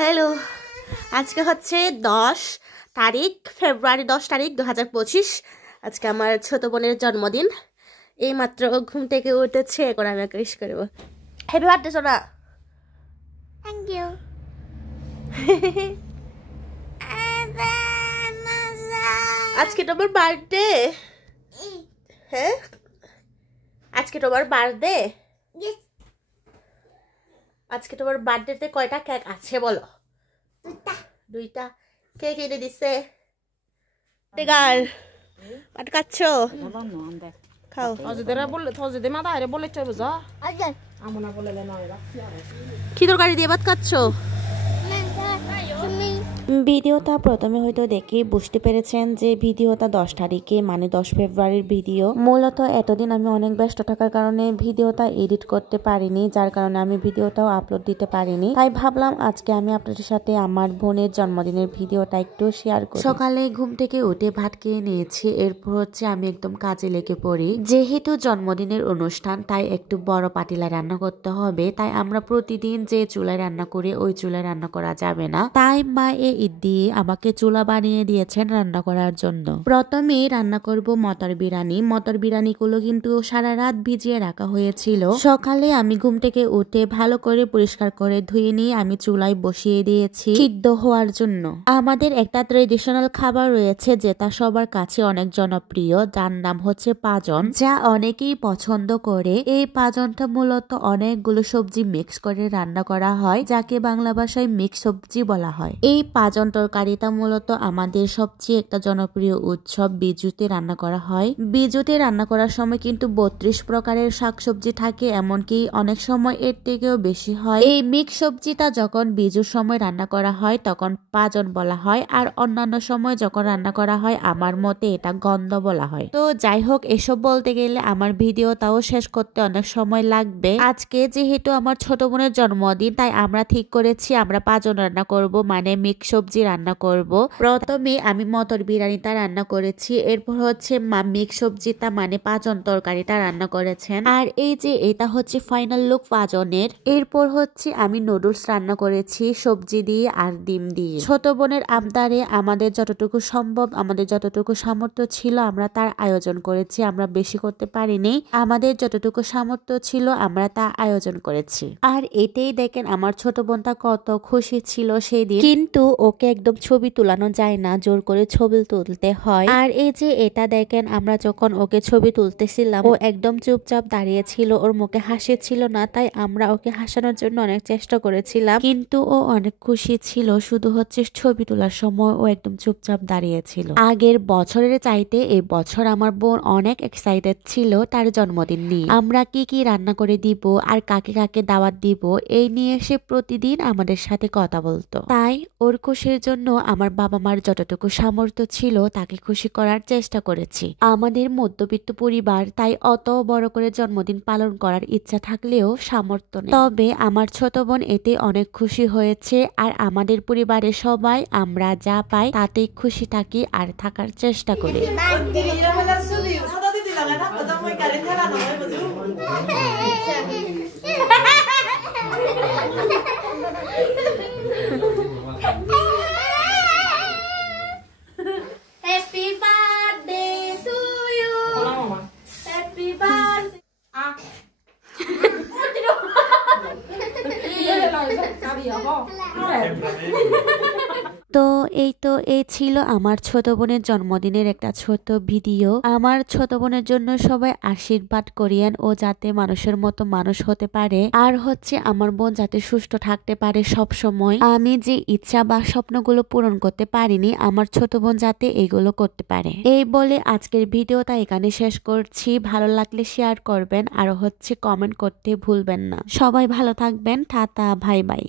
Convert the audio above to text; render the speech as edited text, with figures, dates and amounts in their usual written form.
Hello, আজকে হচ্ছে 10 তারিখ ফেব্রুয়ারি 10 তারিখ 2025। আজকে আমার ছোট বোনের জন্মদিন। এই মাত্র ঘুম থেকে উঠেছে, এখন আমি ওকে উইশ করবো। হ্যাপি বার্থডে সোনা। Thank you. আজকে তোমার বার্থডে? হ্যাঁ, আজকে তোমার বার্থডে? আজকে তোমার বার্থডেতে কয়টা কেক আছে বলো? দুইটা। কে কিনে দিছে? গার পাট খাচ্ছো? খাও। কি তরকারি দিয়ে ভাত খাচ্ছো? ভিডিওটা প্রথমে হয়তো দেখে বুঝতে পেরেছেন যে ভিডিওটা 10 তারিখে মানে 10 ফেব্রুয়ারির ভিডিও। মূলত এতদিন আমি অনেক ব্যস্ত থাকার কারণে ভিডিওটা এডিট করতে পারিনি, যার কারণে আমি ভিডিওটাও আপলোড দিতে পারিনি। তাই ভাবলাম আজকে আমি আপনাদের সাথে আমার বোনের জন্মদিনের ভিডিওটা একটু শেয়ার করি। সকালে ঘুম থেকে উঠে ভাত খেয়ে নিয়েছি, এরপর হচ্ছে আমি একদম কাজে লেগে পড়ি। যেহেতু জন্মদিনের অনুষ্ঠান তাই একটু বড় পাতিলা রান্না করতে হবে, তাই আমরা প্রতিদিন যে চুলায় রান্না করি ওই চুলায় রান্না করা যাবে না। তাই মা ঈদ দিয়ে আমাকে চুলা বানিয়ে দিয়েছেন রান্না করার জন্য। প্রথমে রান্না করব মটর বিরিয়ানি। মটর বিরিয়ানি গুলো কিন্তু সারা রাত ভিজিয়ে রাখা হয়েছিল। সকালে আমি ঘুম থেকে উঠে ভালো করে পরিষ্কার করে ধুয়ে নিয়ে আমি চুলায় বসিয়ে দিয়েছি সিদ্ধ হওয়ার জন্য। আমাদের একটা ট্রেডিশনাল খাবার রয়েছে যেটা সবার কাছে অনেক জনপ্রিয়, যার নাম হচ্ছে পাজন, যা অনেকেই পছন্দ করে। এই পাজনটা মূলত অনেকগুলো সবজি মিক্স করে রান্না করা হয়, যাকে বাংলা ভাষায় মিক্স সবজি বলা হয়। এই পাজন তরকারিটা মূলত আমাদের সবচেয়ে একটা জনপ্রিয় উৎসব বিজুতে রান্না করা হয়। বিজুতে রান্না করার সময় কিন্তু 32 প্রকারের শাকসবজি থাকে, এমনকি অনেক সময় এর থেকেও বেশি হয়। এই মিক্স সবজিটা যখন বিজুর সময় রান্না করা হয় তখন পাজন বলা হয়, আর অন্যান্য সময় যখন রান্না করা হয় আমার মতে এটা গন্ধ বলা হয়। তো যাই হোক, এসব বলতে গেলে আমার ভিডিওটাও শেষ করতে অনেক সময় লাগবে। আজকে যেহেতু আমার ছোট বোনের জন্মদিন, তাই আমরা ঠিক করেছি আমরা পাজন রান্না করব, মানে মিক্স সবজি রান্না করব। প্রথমে আমি মটর বিরিয়ানিটা রান্না করেছি, এরপর হচ্ছে মা মিক্স সবজিটা মানে পাজন তরকারিটা রান্না করেছেন। আর এই যে এটা হচ্ছে ফাইনাল লুক পাজনের। এরপর হচ্ছে আমি নুডলস রান্না করেছি সবজি দিয়ে আর ডিম দিয়ে। ছোট বোনের আবদারে আমাদের যতটুকু সম্ভব, আমাদের যতটুকু সামর্থ্য ছিল আমরা তার আয়োজন করেছি। আমরা বেশি করতে পারিনি, আমাদের যতটুকু সামর্থ্য ছিল আমরা তা আয়োজন করেছি। আর এটাই দেখেন আমার ছোট বোনটা কত খুশি ছিল সেই দিন। কিন্তু ওকে একদম ছবি তুলানো যায় না, জোর করে ছবি তুলতে হয়। আর এই যে এটা দেখেন, আমরা যখন ওকে ছবি তুলতেছিলাম ও একদম চুপচাপ দাঁড়িয়ে ছিল, ওর মুখে হাসি ছিল না। তাই আমরা ওকে হাসানোর জন্য অনেক চেষ্টা করেছিলাম, কিন্তু ও অনেক খুশি ছিল। শুধু হচ্ছে ছবি তোলার সময় ও একদম চুপচাপ দাঁড়িয়েছিল। আগের বছরের চাইতে এই বছর আমার বোন অনেক এক্সাইটেড ছিল তার জন্মদিন নিয়ে। আমরা কি কি রান্না করে দিব আর কাকে কাকে দাওয়াত দিব এই নিয়ে সে প্রতিদিন আমাদের সাথে কথা বলতো। তাই ওর খুশির জন্য আমার বাবা মার যতটুকু সামর্থ্য ছিল তাকে খুশি করার চেষ্টা করেছি। আমাদের মধ্যবিত্ত পরিবার, তাই অত বড় করে জন্মদিন পালন করার ইচ্ছা থাকলেও সামর্থ্য নেই। তবে আমার ছোট বোন এতে অনেক খুশি হয়েছে, আর আমাদের পরিবারের সবাই আমরা যা পাই তাতেই খুশি থাকি আর থাকার চেষ্টা করি। Happy birthday to you. Happy birthday. তো এই ছিল আমার ছোট বোনের জন্মদিনের একটা ছোট ভিডিও। আমার ছোট বোনের জন্য সবাই আশীর্বাদ করিয়েন, ও যাতে মানুষের মতো মানুষ হতে পারে, আর হচ্ছে আমার বোন যাতে সুস্থ থাকতে পারে সব সময়। আমি যে ইচ্ছা বা স্বপ্নগুলো পূরণ করতে পারিনি, আমার ছোট বোন যাতে এগুলো করতে পারে। এই বলে আজকের ভিডিওটা এখানে শেষ করছি। ভালো লাগলে শেয়ার করবেন, আর হচ্ছে কমেন্ট করতে ভুলবেন না। সবাই ভালো থাকবেন। Tata, bye bye.